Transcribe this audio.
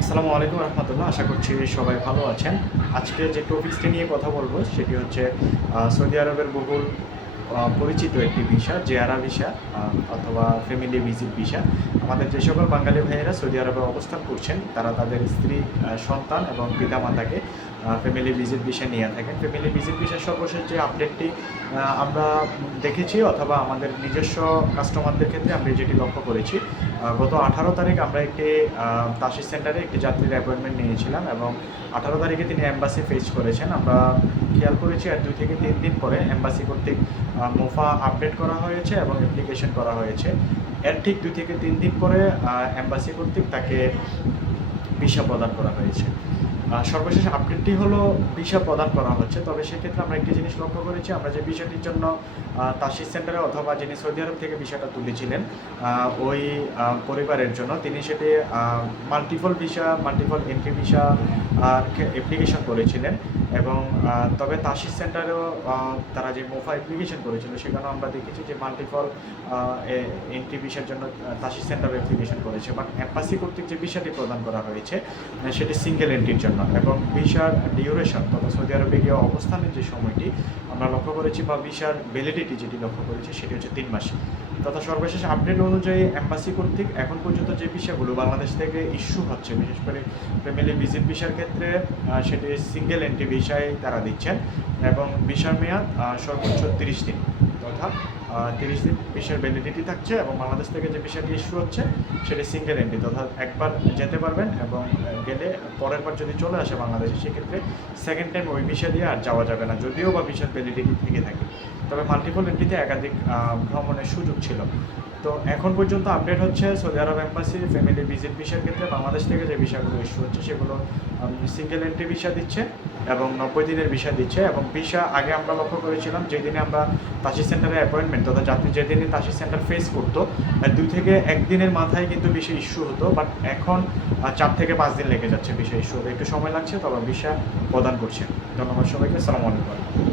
আসসালামু আলাইকুম রহমতুল্লাহ, আশা করছি সবাই ভালো আছেন। আজকে যে টপিক্সটি নিয়ে কথা বলব সেটি হচ্ছে সৌদি আরবের বহুল পরিচিত একটি ভিসা, জেয়ারা ভিসা অথবা ফ্যামিলি ভিজিট ভিসা। আমাদের যে সকল বাঙালি ভাইয়েরা সৌদি আরবে অবস্থান করছেন, তারা তাদের স্ত্রী সন্তান এবং পিতামাতাকে ফ্যামিলি ভিজিট ভিসা নিয়ে থাকেন। ফ্যামিলি ভিজিট ভিসার সর্বশেষ যে আপডেটটি আমরা দেখেছি অথবা আমাদের নিজস্ব কাস্টমারদের ক্ষেত্রে আমরা যেটি লক্ষ্য করেছি গত আঠারো তারিখ আমরা একটি তাসিস সেন্টারে একটি যাত্রীর অ্যাপয়েন্টমেন্ট নিয়েছিলাম এবং আঠারো তারিখে তিনি অ্যাম্বাসি ফেস করেছেন। আমরা খেয়াল করেছি আর দুই থেকে তিন দিন পরে অ্যাম্বাসি কর্তৃক মোফা আপডেট করা হয়েছে এবং অ্যাপ্লিকেশন করা হয়েছে। এর ঠিক দুই থেকে তিন দিন পরে অ্যাম্বাসি কর্তৃক তাকে ভিসা প্রদান করা হয়েছে। সর্বশেষ আপডেটটি হলো ভিসা প্রদান করা হচ্ছে। তবে সেক্ষেত্রে আমরা একটি জিনিস লক্ষ্য করেছি, আমরা যে বিষয়টির জন্য তাসিস সেন্টারে অথবা যিনি সৌদি আরব থেকে বিষয়টা তুলেছিলেন ওই পরিবারের জন্য, তিনি সেটি multiple visa multiple entry visa application করেছিলেন। এবং তবে তাসিস সেন্টারেও তারা যে মোফা অ্যাপ্লিকেশন করেছিল, সেখানেও আমরা দেখেছি যে মাল্টিপল এন্ট্রি ভিসার জন্য তাসিস সেন্টার অ্যাপ্লিকেশন করেছে। বাট অ্যাম্বাসি কর্তৃক যে ভিসাটি প্রদান করা হয়েছে সেটি সিঙ্গেল এন্ট্রির জন্য। এবং ভিসার ডিউরেশন তথা সৌদি আরবে গিয়ে অবস্থানের যে সময়টি, আমরা লক্ষ্য করেছি বা ভিসার ভ্যালিডিটি যেটি লক্ষ্য করেছি, সেটি হচ্ছে তিন মাস। তথা সর্বশেষ আপডেট অনুযায়ী অ্যাম্বাসি কর্তৃক এখন পর্যন্ত যে ভিসাগুলো বাংলাদেশ থেকে ইস্যু হচ্ছে, বিশেষ করে ফ্যামিলি ভিজিট ভিসার ক্ষেত্রে সেটি সিঙ্গেল এন্ট্রি ভিসায় তারা দিচ্ছেন এবং ভিসার মেয়াদ সর্বোচ্চ তিরিশ দিন। তথা তিরিশ দিন ভিসার ভ্যালিডিটি থাকছে এবং বাংলাদেশ থেকে যে ভিসাটি ইস্যু হচ্ছে, সেটি সিঙ্গেল এন্ট্রি তথা একবার যেতে পারবেন এবং গেলে পরের বার যদি চলে আসে বাংলাদেশে, সেক্ষেত্রে সেকেন্ড টাইম ওই ভিসা দিয়ে আর যাওয়া যাবে না, যদিও বা ভিসার ভ্যালিডিটি থেকে থাকে। তবে মাল্টিপল এন্ট্রিতে একাধিক ভ্রমণের সুযোগ ছিল। তো এখন পর্যন্ত আপডেট হচ্ছে Saudi Arab embassy family visit ভিসার ক্ষেত্রে বাংলাদেশ থেকে যে ভিসাগুলো ইস্যু হচ্ছে, সেগুলো সিঙ্গেল এন্ট্রি ভিসা দিচ্ছে। এবং নব্বই দিনের ভিসা দিচ্ছে এবং ভিসা আগে আমরা লক্ষ্য করেছিলাম যেদিনে আমরা তাসির সেন্টারে অ্যাপয়েন্টমেন্ট তথা যাত্রী যেদিনে তাসির সেন্টার ফেস করতো দুই থেকে একদিনের মাথায় কিন্তু ভিসা ইস্যু হতো বাট এখন চার থেকে পাঁচ দিন লেগে যাচ্ছে ভিসা ইস্যু হতে। একটু সময় লাগছে, তবে ভিসা প্রদান করছে। ধন্যবাদ সবাইকে সালাম আলাইকুম।